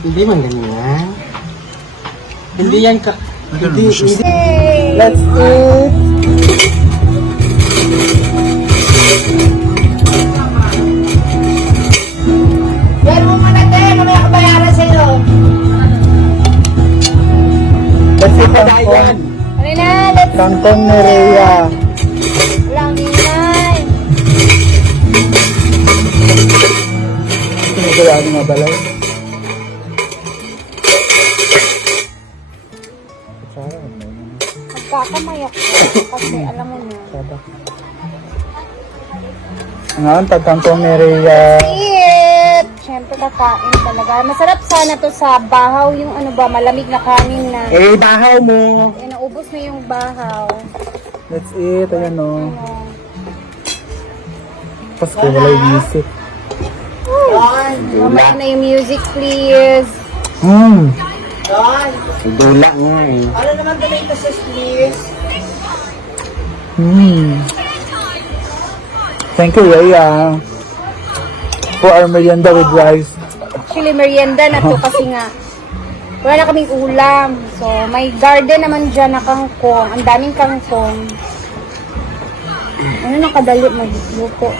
Hindi man ganyan. Hindi yan ka... Hindi. Let's eat. Yan mo muna tayo, mamaya ka bayaran sa'yo. Let's eat kangkong. Ano na, let's Kangkong ni Rhea. lang inay. Sinagayaan nga balay. Magkakamayak ko kasi alam mo na. Ngayon, kangkong ni Rhea. Eat! Siyempre kakain talaga. Masarap sana to sa bahaw, yung ano ba, malamig na kanin na. Eh, bahaw mo. Eh, naubos na yung bahaw. Let's eat. Ayan o. Ano? Pasko, wala yung music. Mamaya na yung music, please. Dula nga eh. Ano naman tomatoes, please? Thank you, Rhea. For our merienda with rice. Actually, merienda na to kasi nga wala na kaming ulam. So, may garden naman dyan na kangkong. Ang daming kangkong. Ano nakadali magluto?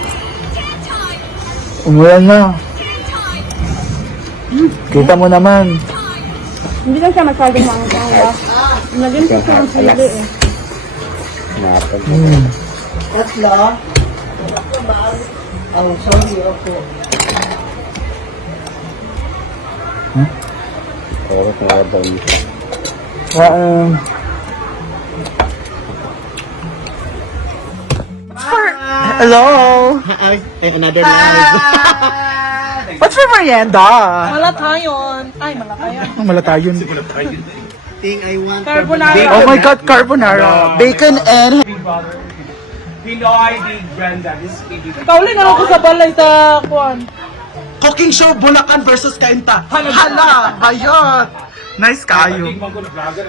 Umulan na. Kita mo naman. Hindi lang siya masyadong maangkang ba? Naging po siya ang sili eh. Tatlo. Oh, sorry ako. Oras na ba yun? Hello. Another live. What's for merienda? Malatayon. Ay, malatayon. Ang malatayon. Thing I want. Carbonara. Oh my God, carbonara. Bacon and... Pinoy Big Brenda. This is Baby Brenda. Kauli na ako sa balay sa kuwan. Cooking show, Bulacan versus Kainta. Hala! Ayun! Nice kayo. Tingnan ko na vlogger.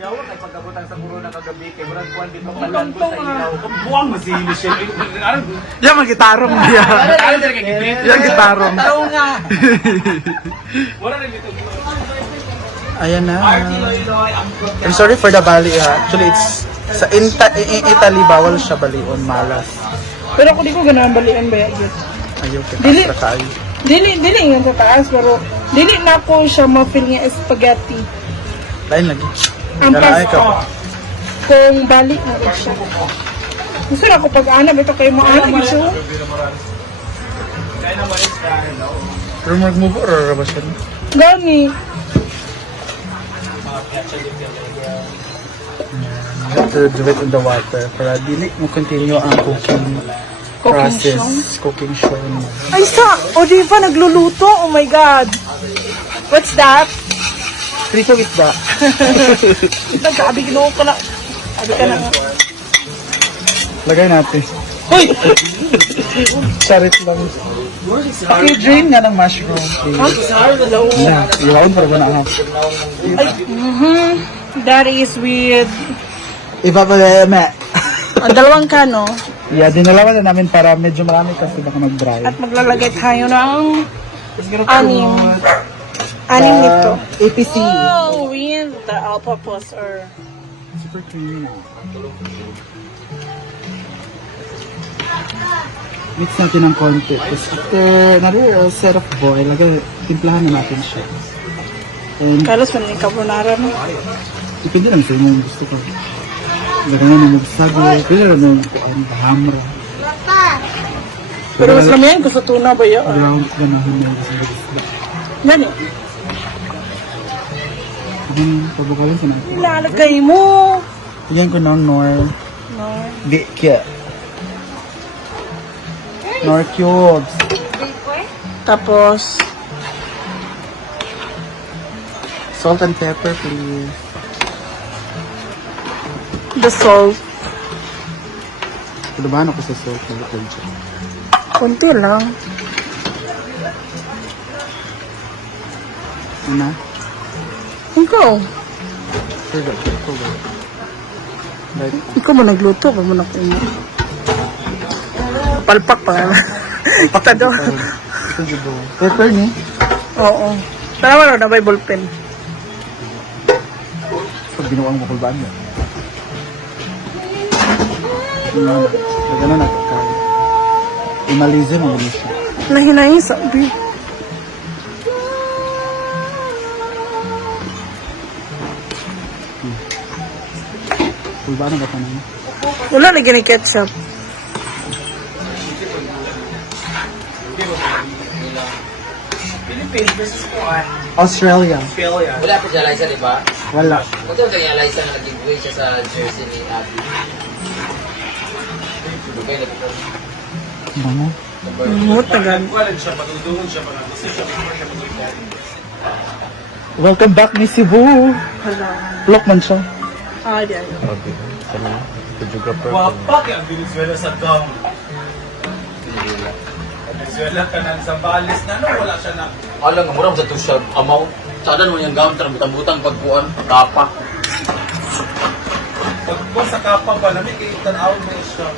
Yawa kay pagkabutan sa corona kagabi kay murag kuan dito palan ko sa ilaw. Buwang masili siya. Yan, magitarong niya. Yan, gitarong. Tarong nga. Wala rin dito. Ayan na. Arty Loy Loy ang I'm sorry for the bali. Actually, it's sa Italy, bawal siya balion, malas. Pero ako di ko ganahan balian ba yun. Ayaw, Dili. kita kayo. Dili nga sa taas, pero dili na ako siya ma-feel nga spaghetti. Lain lagi. Ang Nalaay ka. kung balik na rin siya. Gusto na ako pag-anap, ito kayo mo anap siya. Pero mag-move or rabas ka na? Gani. You have to do it in the water para dili mo continue ang cooking process. Cooking show mo. Ay sa! O di ba nagluluto? Oh my God! What's that? Prito with ba? Nagkaabi ginoo ko na. Abi ka na nga. Lagay natin. Hoy! Charit lang. Paki-drain nga ng mushroom. Na, iwain para ba na ako? That is with... Iba pa na Ang dalawang kano. Yeah, dinalawan na namin para medyo marami kasi baka mag-dry. At maglalagay tayo ng anim. Anim nito. APC. Oh, with the all-purpose or... Super creamy. Mix natin ng konti. Tapos after another set of boil, timplahan na natin siya. And Kalos man yung carbonara no? depende lang sa inyo yung gusto ko. Lagyan na ng magsago. Pwede lang ng hamra. Pero mas lami yan kung sa tuna ba yun? Around ganahan na yung gusto. Yan eh. Ang pabagalan sa natin. Ilalagay mo. Yan ko ng nor. No. Di kya. Nor cubes. Tapos, Salt and pepper, please. the salt. Kulabahan ako sa salt na ito. Kunti lang. Ano? Ikaw. Sugar. Right. Ikaw mo nagluto. Ba mo na kumo. Palpak pa nga. Tado. Ito dito. Paper ni. Oo. Pero wala na may ballpen. Pag binuang mo kulbaan niya. Gano'n na. Imalize mo siya. Nahinayin sabi. Kulbaan na ba pa naman? Wala lagi ni ketchup. Philippines versus Kuan. Australia. Australia. Wala pa siya Liza, di ba? Wala. Ito kaya Liza na nag-giveaway siya sa jersey ni Abby. Dugay na ito. Bango. Mutagan. Kuan siya, patudungan siya, gusto siya, patudungan. Welcome back ni Cebu. Hala. Lock man siya. Ah, di ay. Wapak ang Venezuela sa gum. Venezuela ka ng Zambales na, no? Wala siya na. Alam nga, murang sa ito siya, amaw. Sada naman yung gamit, butang-butang pagkuhan, kapa. Pag po sa kapa ba, namin kayo tanaw na siya.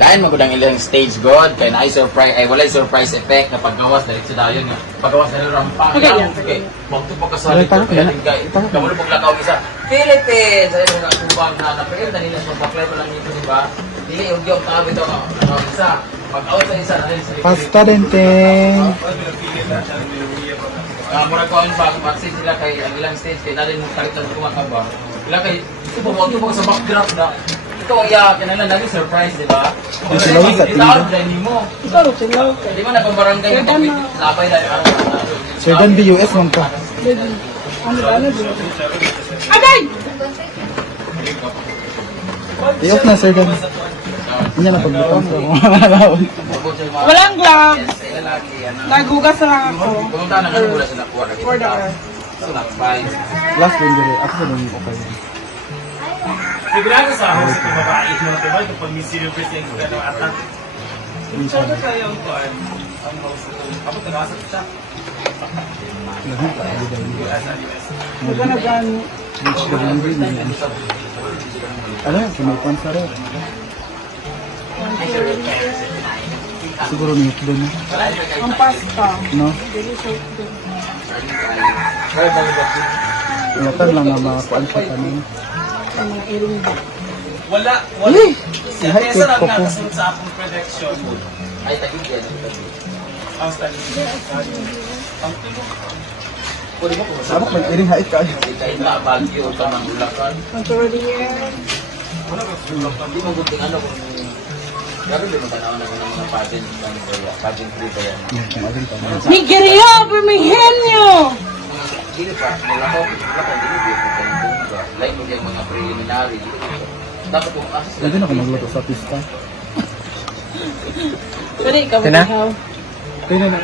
Lain magudang ilang stage god, kaya na surprise, ay walay surprise effect na paggawas, dahil sa dayon nga, paggawas na rin rampa. Okay, wag ito pagkasali ko, kaya lingay. Kamu na paglakaw isa, Philippines! Ay, mga kubang na, napagin na nila, magpaklay pa lang nito, di ba? Dili yung yung tabi ito, isa. Pag-out sa isa, na sa Pasta denteng. murag ko ang vaccine sila kay ang ilang stage, kaya na rin mong takit na kumakaba. Ilang kay, ito po, wag ito po sa backdrop na, ito ang kailangan lagi surprise, di ba? Sila sa Itawag dahil mo. Ikaw, silaw ka. Di ba na pambarangay yung labay dahil araw-araw. Sir Dan BUS man ka. Ano ba na dito? Agay! I-off na Sir Dan. Hindi na pagbutang sa mga Walang gloves. Nagugas na lang ako. Pumunta na nga mula sa nakuha na For the earth. So, nakapay. last one dire. Ako sa dun okay. Sigurado sa house ito babae mo, diba? Ito pag Miss Universe yung gano'ng attack. Sabi kayo ang kuan, ang house ito. Ako tagasa siya. Diba na gani? Ano? Sumipan sa rin. Siguro nito doon. Ang pasta. No? Delicious din. Ingatan lang nga mga kuan sa tanin. Ang mga iring ba. Wala. Si Hype Kesa lang Coco. nga kasunod sa akong prediction. Ay, tagig yan. Ang stand. Ang tulog. Pwede mo kung Sabak may iring hait ka. kahit na Baguio, Tamang Bulacan. Ang Torodier. Hindi mo gunting ano kung grabe din mo tanaw na mga pageant ng pageant free ba yan. Nigeria, Birmingham! Dili pa, wala ko, dili ba, lain mo yung mga preliminary. Dapat kung asas Pwede na ako magluto sa pista. Pwede ikaw Sina? mag-ihaw. Pwede na.